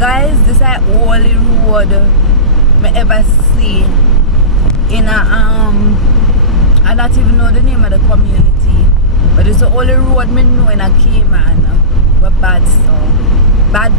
Guys, this is the only road I ever see in a I don't even know the name of the community, but it's the only road I know in a Cayman. We're bad stuff. Bad.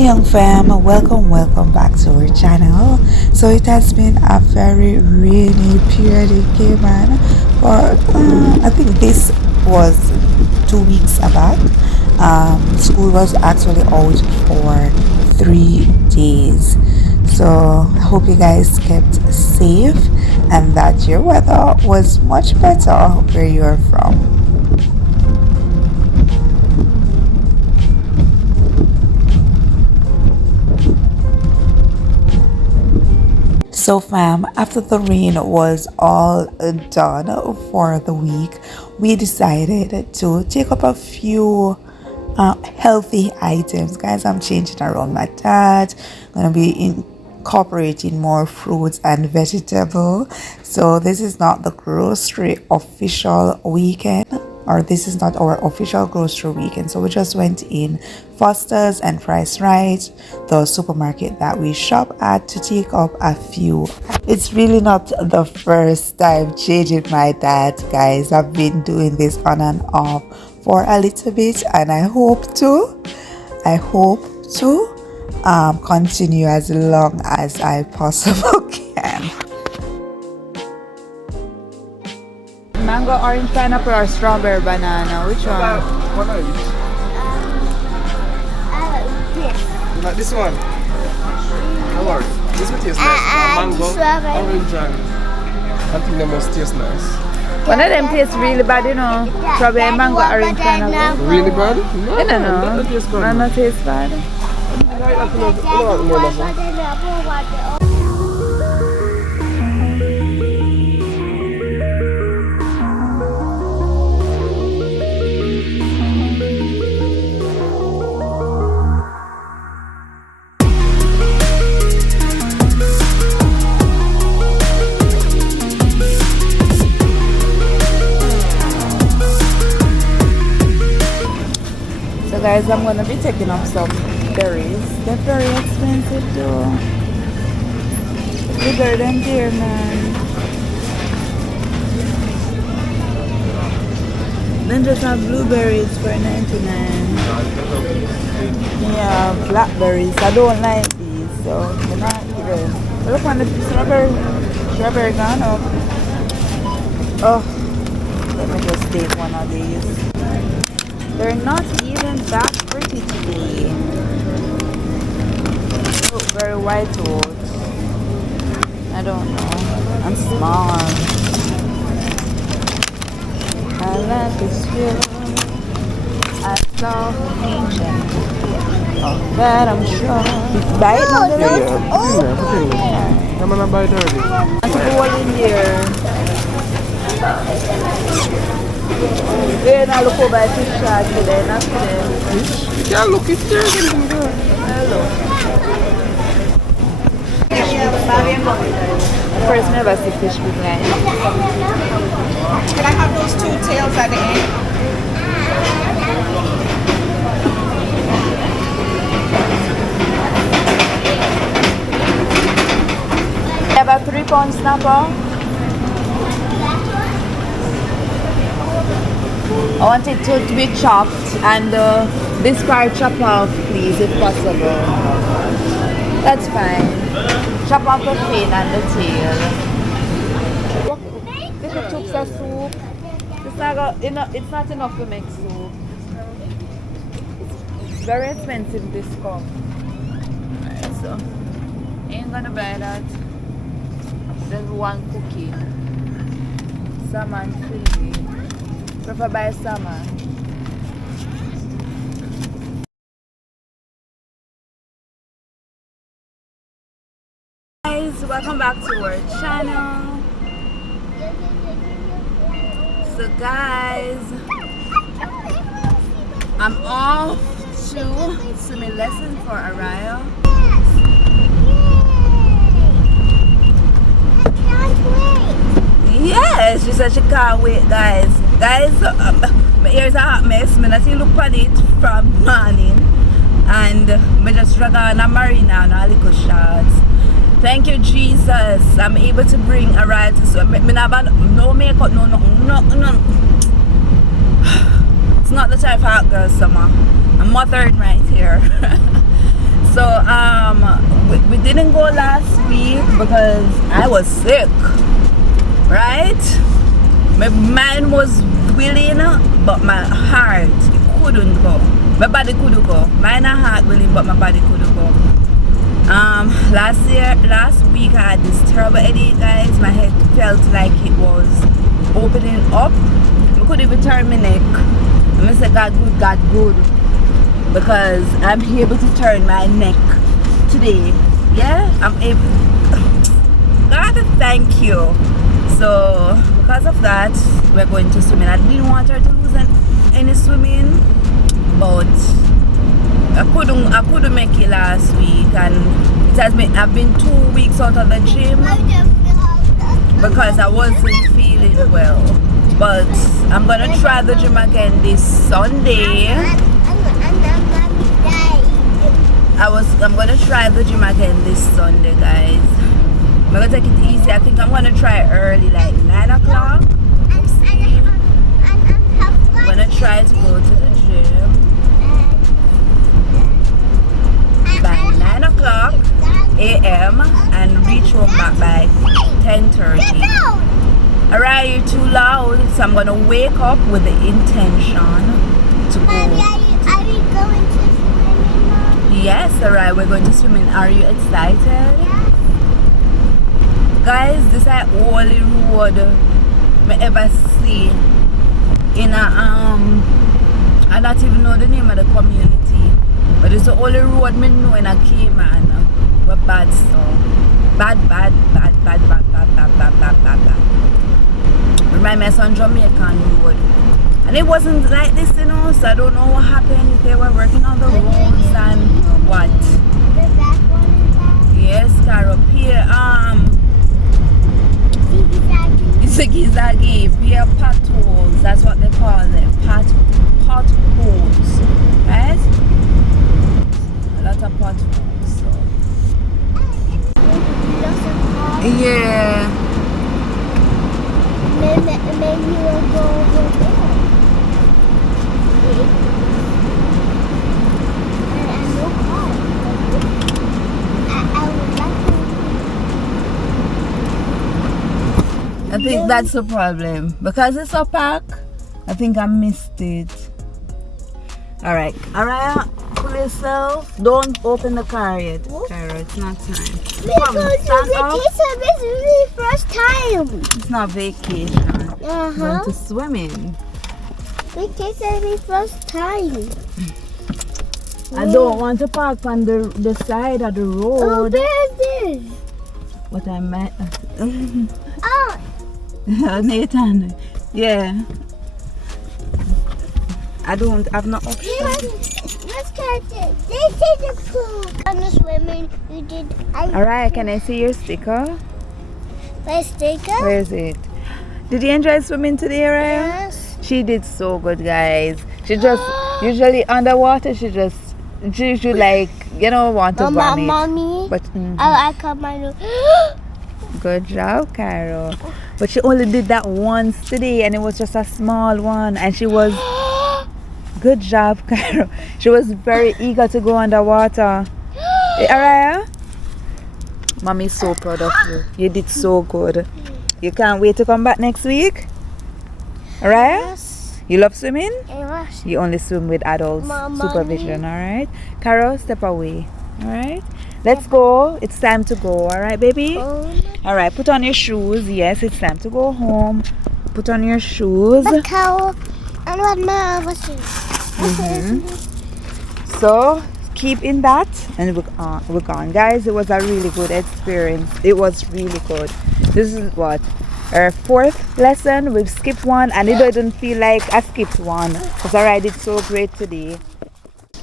Young fam, welcome back to our channel. So it has been a very rainy period in Cayman for I think this was 2 weeks back. School was actually out for 3 days, so I hope you guys kept safe and that your weather was much better where you're from. So fam, after the rain was all done for the week, we decided to take up a few healthy items. Guys, I'm changing around my diet. I'm gonna be incorporating more fruits and vegetable. So this is not the grocery official weekend, or this is not our official grocery weekend. So we just went in Foster's and Price Right, the supermarket that we shop at, to take up a few. It's really not the first time changing my diet, guys. I've been doing this on and off for a little bit, and I hope to continue as long as I possibly can. Mango, orange, pineapple, or strawberry banana? Which one? What are you? You like this one? Colors. This one tastes nice. Mango, orange, and I think they must taste nice. One of them tastes really bad, you know. Strawberry, mango, orange, pineapple. Really bad? No, I don't know. that tastes good. None of taste bad. Guys, I'm gonna be taking off some berries. They're very expensive though. Bigger than dear, man. Then just have blueberries for 99. Yeah, blackberries. I don't like these, so I'm not eat them. But look on the strawberry gone up. Oh, let me just take one of these. They're not even that pretty today. They look very white out. I don't know. And small. I like this feel. I saw ancient. Oh, that I'm sure. It's bite on the road. Yeah. I'm gonna buy dirty. Let's go in here. We're not look over at fish shop today, not today. You can't look, it's dirty. Hello. First, never see fish with line. Can I have those 2 tails at the end? You have a 3-pound snapper? I want it to be chopped, and this part chop off, please, if possible. That's fine. Chop off the fin and the tail. This is chooks of soup. It's not enough to make soup. very expensive this cup. Alright, so ain't gonna buy that. There's one cookie. Salmon fillet. Prefer buy salmon. Guys, welcome back to our channel. So guys, I'm off to swimming lesson for Araya. Yes, she said she can't wait, guys. Guys, my ears are a hot mess. I see look on it from morning, and I just drag on a marina and a little shots. Thank you, Jesus. I'm able to bring Araya to swim. I have no makeup, no. It's not the type of hot girl summer. I'm mothered right here. So we didn't go last week because I was sick, right? My mind was willing, but my heart couldn't go. My body couldn't go. Mind and heart willing, but my body couldn't go. Last week I had this terrible headache, guys. My head felt like it was opening up. I couldn't even turn my neck. And I said, God good. Because I'm able to turn my neck today. Yeah, I'm able. God, thank you. So because of that, we're going to swimming. I didn't want her to lose any swimming, but I couldn't make it last week, and I've been 2 weeks out of the gym because I wasn't feeling well. But I'm gonna try the gym again this Sunday. I'm gonna try the gym again this Sunday, guys. I'm gonna take it easy. I think I'm gonna try early, like 9 o'clock. I'm gonna try to go to the gym by 9 o'clock a.m. and reach home back by 10:30. Alright, you're too loud, so I'm gonna wake up with the intention to go. Mommy, are we going to swim? Yes, alright, we're going to swimming. Are you excited? Yes. Guys, this is the only road I ever see in a I don't even know the name of the community, but it's the only road I know in a Cayman. We're bad, so bad. Remind me of some Jamaican road, and it wasn't like this, you know. So I don't know what happened, if they were working on the roads and what. The back one is that? Yes, Carol, Pier Ziggy, Pier potholes. That's what they call them, potholes, right? A lot of potholes. So yeah. Maybe we'll go over there. And no car. I would like to. I think that's the problem. Because it's a park, I think I missed it. Alright, pull yourself. Don't open the car yet, Kyra. It's not time. Come, stand up. This is the first time. It's not vacation. Uh-huh. Going to swimming. This is the first time. I don't want to park on the side of the Oh, road. where is this? What I meant. Oh, Nathan. Yeah. I've not option. let's catch it. This is the pool. I'm not swimming. You did. Alright, can I see your sticker? My sticker? Where is it? Did you enjoy swimming today, Raya? Yes. She did so good, guys. She just usually underwater. She should like want to vomit. Mommy. But I cut my nose. good job, Carol. But she only did that once today, and it was just a small one. And she was good job, Carol. She was very eager to go underwater. Araya? Mommy's so proud of you. You did so good. You can't wait to come back next week? Alright? Yes. You love swimming? Yes. You only swim with adults Mommy. supervision, alright? Carol, step away. Alright? Let's go. It's time to go, alright, baby? Alright, put on your shoes. Yes, it's time to go home. Put on your shoes. But Carol, and what my other shoes? So keep in that, and we're gone, guys. It was a really good experience. It was really good. This is what our 4th lesson. We've skipped one, and it didn't feel like I skipped one because I did so great today.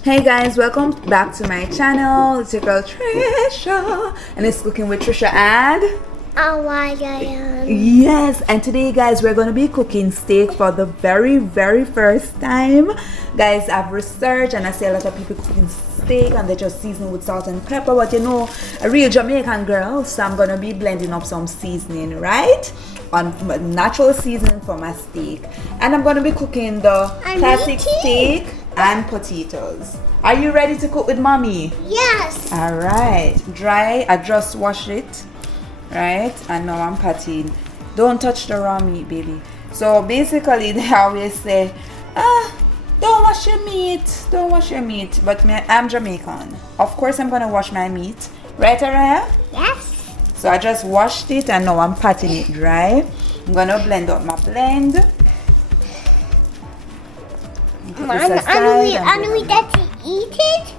Hey guys, welcome back to my channel. It's your girl Trisha, and it's Cooking with Trisha and Oh my God. yes, and today guys we're going to be cooking steak for the very first time. Guys, I've researched and I see a lot of people cooking steak and they just season with salt and pepper, but you know, a real Jamaican girl, so I'm going to be blending up some seasoning, right? On natural seasoning for my steak. And I'm going to be cooking the classic steak and potatoes. Are you ready to cook with mommy? Yes. All right, dry. I just washed it. Right, and now I'm patting. Don't touch the raw meat, baby. So basically they always say, don't wash your meat, don't wash your meat. But I'm Jamaican, of course I'm gonna wash my meat, right, Araya? Yes. So I just washed it and now I'm patting it dry. I'm gonna blend up my blend. Put this aside And we get to eat it?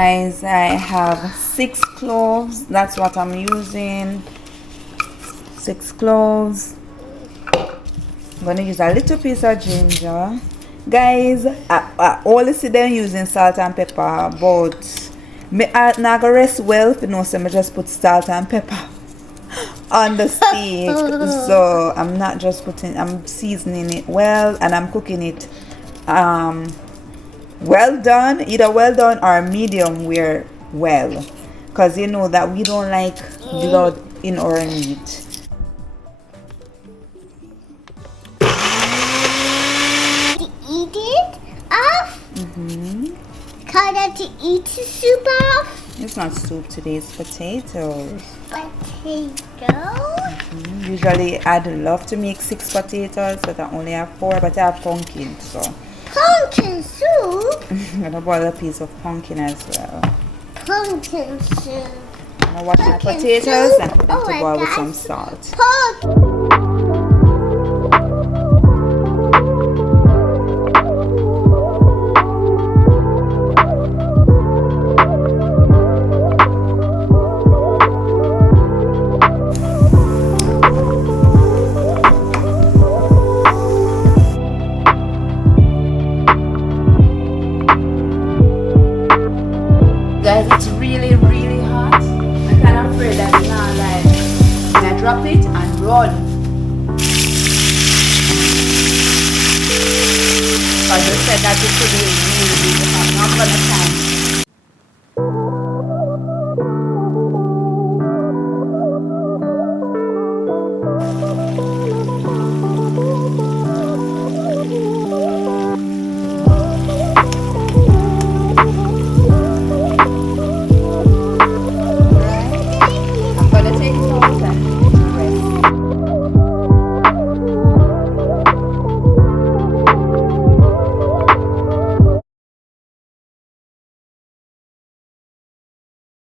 Guys, I have 6 cloves. That's what I'm using. 6 cloves. I'm gonna use a little piece of ginger. Guys, I only see them using salt and pepper, but I'm not gonna rest well if you know, so I just put salt and pepper on the steak. So I'm not just putting, I'm seasoning it well and I'm cooking it well done, either well done or medium well, because you know that we don't like blood in our meat. To eat it off? Kind of to eat the soup off? It's not soup today, it's potatoes. Potato? Usually I'd love to make 6 potatoes, but I only have 4, but I have pumpkin, so Pumpkin soup? I'm gonna boil a piece of pumpkin as well. Pumpkin soup. I'm gonna wash my Pumpkin potatoes soup? and put them to Oh, boil with I some got salt. Guys, it's really hot. I'm kind of afraid that it's not like when I drop it and run. I just said that it could be really hot. Not gonna time.